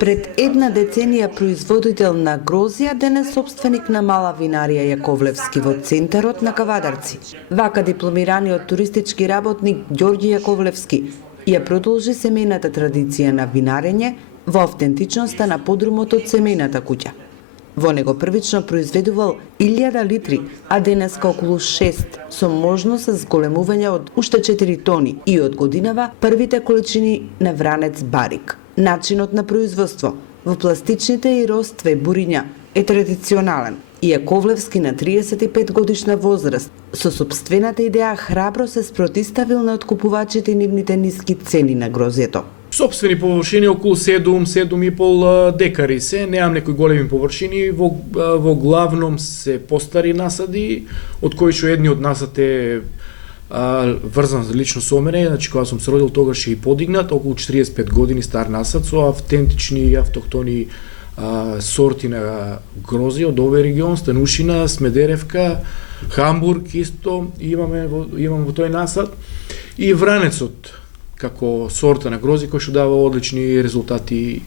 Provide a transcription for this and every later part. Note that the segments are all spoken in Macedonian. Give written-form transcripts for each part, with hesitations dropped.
Пред една деценија производител на грозија, денес собственик на мала винарија Јаковлевски во центарот на Кавадарци. Вака дипломираниот туристички работник Ѓорѓи Јаковлевски ја продолжи семејната традиција на винарење во автентичноста на подрумот од семејната куќа. Во него првично произведувал 1000 литри, а денеска околу 6, со можност за зголемување од уште 4 тони и од годинава првите количини на вранец барик. Начинот на производство во пластичните и ростве буриња е традиционален и Јаковлевски на 35 годишна возраст со сопствената идеја храбро се спротиставил на откупувачите и нивните ниски цени на грозјето. Собствени површини околу 7,5 декари се, немам некои големи површини, во главном се постари насади, од кои што едни од насад е врзан лично со мене, значи кога сум се родил тогаш и подигнат, околу 45 години стар насад со автентични и автохтони сорти на грози од овој регион, Станушина, Смедеревка, Хамбург исто имам во тој насад и вранецот како сорта на грози кој што дава одлични резултати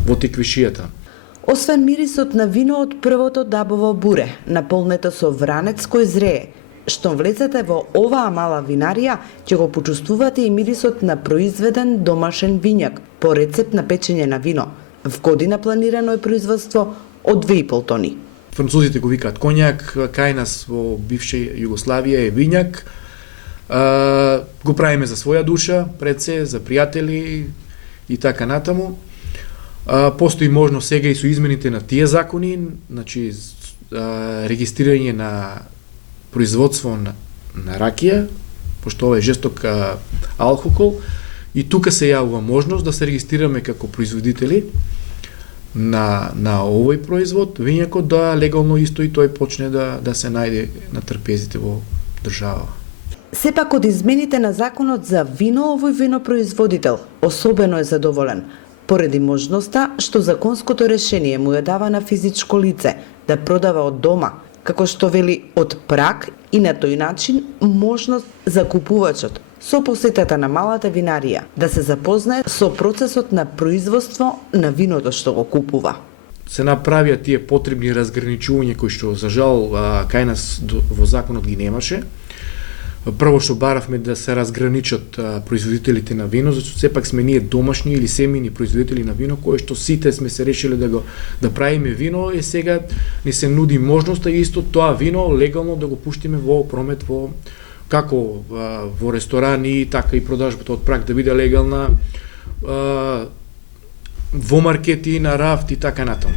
во тиквишијата. Освен мирисот на вино од првото дабово буре, наполнето со вранец кој зрее, што влезете во оваа мала винарија, ќе го почувствувате и мирисот на произведен домашен вињак по рецепт на печење на вино. В година планирано е производство од 2,5 тони. Французите го викаат коњак, кај нас во бивша Југославија е вињак. Го правиме за своја душа, пред се, за пријатели и така натаму. Постои можно сега и со измените на тие закони, значи регистрирање на производство на ракија, пошто ова е жесток алкохол, и тука се јавува можност да се регистрираме како производители на овој производ, вињакот да легално исто и тој почне да се најде на трпезите во држава. Сепак од измените на законот за вино, овој винопроизводител особено е задоволен, поради можноста што законското решение му ја дава на физичко лице да продава од дома, како што вели од праг и на тој начин можност за купувачот со посетата на малата винарија да се запознае со процесот на производство на виното што го купува. Се направија тие потребни разграничувања кои што за жал кај нас во законот ги немаше. Прво што баравме да се разграничат производителите на вино, зашто сепак сме ние домашни или семејни производители на вино, кои што сите сме се решиле да правиме вино, и сега ни се нуди можноста исто тоа вино легално да го пуштиме во промет како во ресторани, така и продажбата од праг да биде легална, во маркети, на рафт и така натаму.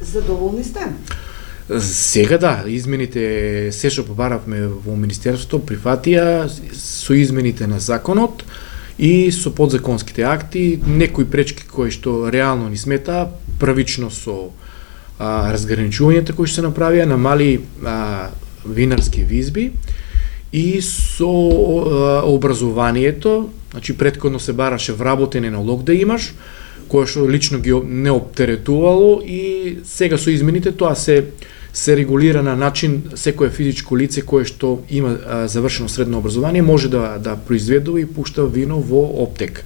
Задоволни сте? Сега да, измените се што побаравме во Министерството прифатија со измените на законот и со подзаконските акти, некои пречки кои што реално ни смета, правично со разграничувањата кои што се направија, намали винарски визби и со образованието, значи претходно се бараше вработен енолог да имаш, кој што лично ги не оптеретувало, и сега со измените тоа се регулира на начин секое физичко лице кое што има завршено средно образование може да произведува и пушта вино во оптек.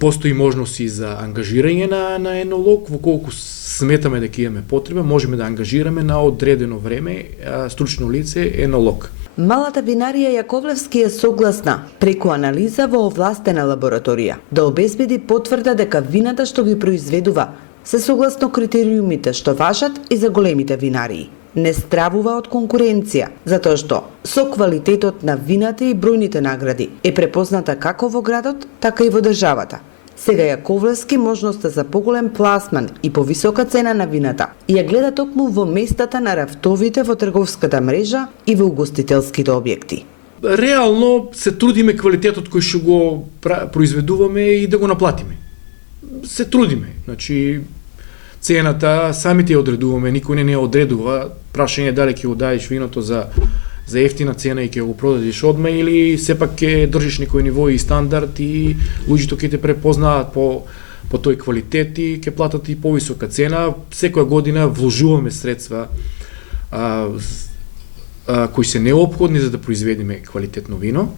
Постои можности за ангажирање на енолог, во колку сметаме дека имаме потреба, можеме да ангажираме на одредено време стручно лице енолог. Малата винарија Јаковлевски е согласна преку анализа во овластена лабораторија да обезбеди потврда дека вината што ги произведува се согласно критериумите што важат и за големите винарии. Не стравува од конкуренција, затоа што со квалитетот на вината и бројните награди е препозната како во градот, така и во државата. Сега Јаковлевски можноста за поголем пласман и повисока цена на вината ја гледа токму во местата на рафтовите во трговската мрежа и во угостителските објекти. Реално се трудиме квалитетот кој што го произведуваме и да го наплатиме. Се трудиме, значи цената самите ја одредуваме, никој не ја одредува, прашање дали ќе го дадеш виното за ефтина цена и ќе го продадеш одма или сепак ќе држиш некој ниво и стандард и луѓето ќе те препознаат по тој квалитет и ќе платат и повисока цена. Секоја година вложуваме средства кои се неопходни за да произведеме квалитетно вино.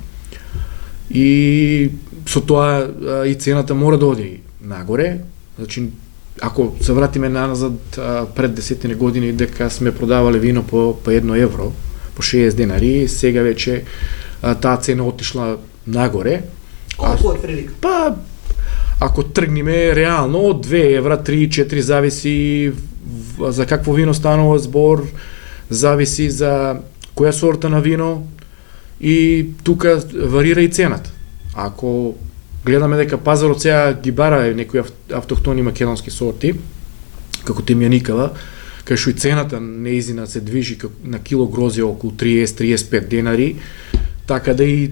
и со тоа и цената мора да оди нагоре. Значи, ако се вратиме назад пред 10 години дека сме продавале вино по 1 евро, по 60 денари, сега веќе таа цена отишла нагоре. Колку од прилика? Па, ако тргнеме реално од 2 евра, 3-4 зависи за какво вино станува збор, зависи за која сорта на вино и тука варира и цената. Ако гледаме дека пазарот сега ги бара некои автохтони македонски сорти, како темјаникава, кај што и цената неизина се движи на кило грозје околу 30-35 денари, така да и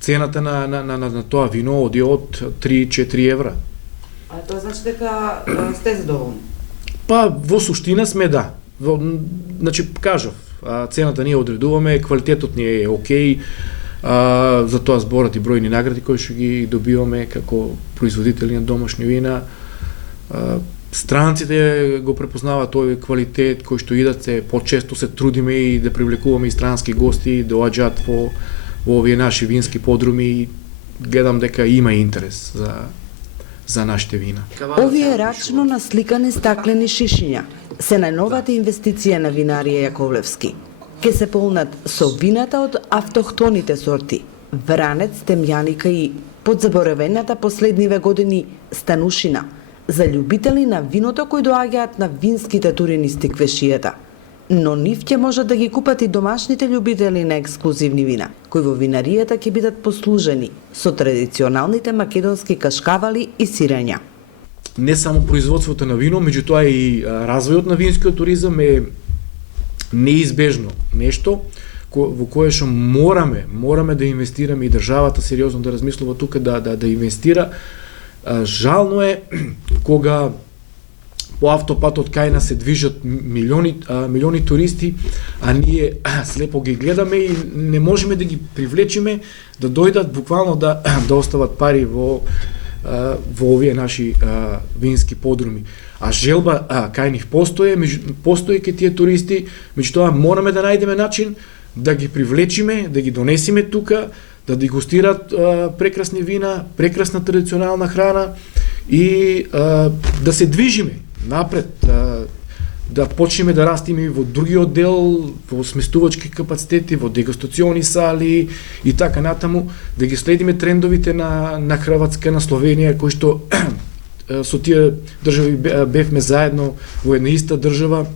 цената на тоа вино оди од 3-4 евра. А тоа значи дека сте задоволни? Па, во суштина сме да. Значи, кажав, цената ние одредуваме, квалитетот ни е окей, за тоа зборат и бројни награди кои што ги добиваме како производители на домашни вина. Странците го препознаваат тој квалитет кој што идат се почесто се трудиме и да привлекуваме и странски гости да доаѓаат во овие наши вински подруми и гледам дека има интерес за нашите вина. Овие рачно насликани стаклени шишиња се најновата инвестиција на винарија Јаковлевски. Ке се полнат со вината од автохтоните сорти, вранец, темјаника и подзаборавената последниве години станушина, за љубители на виното кои доаѓаат на винските тури низ Тиквешијата. Но нив ќе можат да ги купат и домашните љубители на ексклузивни вина, кои во винаријата ќе бидат послужени со традиционалните македонски кашкавали и сирења. Не само производството на вино, меѓутоа и развојот на винскиот туризам е неизбежно нешто во кое што мораме да инвестираме и државата сериозно да размислува тука да инвестира. Жално е кога по автопатот кај нас се движат милиони туристи, а ние слепо ги гледаме и не можеме да ги привлечеме да дојдат буквално да остават пари во овие наши вински подруми. А желба кај нив постои кај тие туристи, меѓутоа мораме да најдеме начин да ги привлечиме, да ги донесиме тука, да дегустираат прекрасни вина, прекрасна традиционална храна и да се движиме напред, да почнеме да растиме во другиот дел, во сместувачки капацитети, во дегустациони сали и така натаму, да ги следиме трендовите на Хрватска, на Словенија, кои што со тие држави бевме заедно во една иста држава.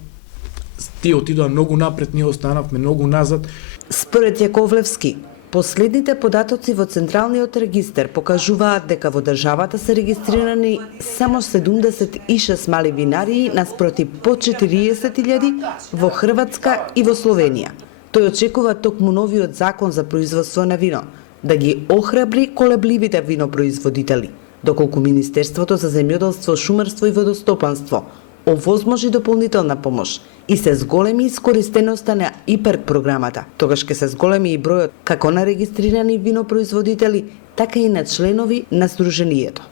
Тие отидоа многу напред, ние останавме многу назад. Според Јаковлевски, последните податоци во Централниот регистар покажуваат дека во државата се регистрирани само 76 мали винарии наспроти по 40.000 во Хрватска и во Словенија. Тој очекува токму новиот закон за производство на вино да ги охрабри колебливите винопроизводители, доколку Министерството за земјоделство, шумарство и водостопанство овозможи дополнителна помош и се зголеми искористеноста на ИПЕР програмата, тогаш ке се зголеми и бројот како на регистрирани винопроизводители, така и на членови на Сдруженијето.